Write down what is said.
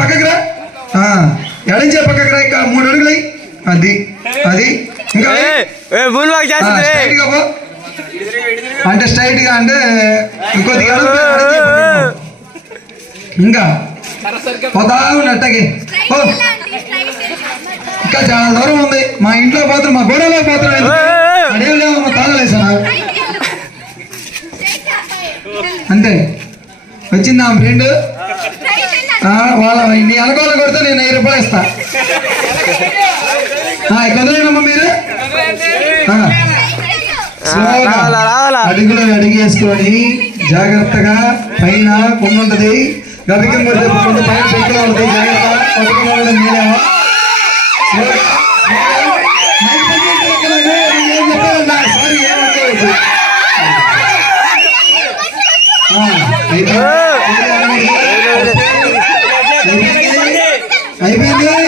పక్కకి రా. ఎడంచే పక్కకి రా. ఇంకా 3 అడుగులు. అది అది ఇంకా అంటే స్ట్రైట్ గా అంటే ఇంకొద్దిగా ఇంకా పోతావు అట్టకి. ఇంకా చాలా దూరం ఉంది. మా ఇంట్లో పోతారు, మా గోడలో పోతారు. అడేమో తాళలేసాను అంతే. వచ్చిందా ఫ్రెండ్? వాళ్ళ నీ అనుకోవాలి కొడితే నేను 1000 రూపాయలు ఇస్తా. కుదరేనమ్మా మీరు? అడుగులో అడిగేసుకొని జాగ్రత్తగా. పైన కొమ్ము ఉంటది, గబికం పైన పెట్టుకుని ఉంటుంది. జాగ్రత్త పట్టుకుని వాళ్ళని మీరేమో అయిపోయింది.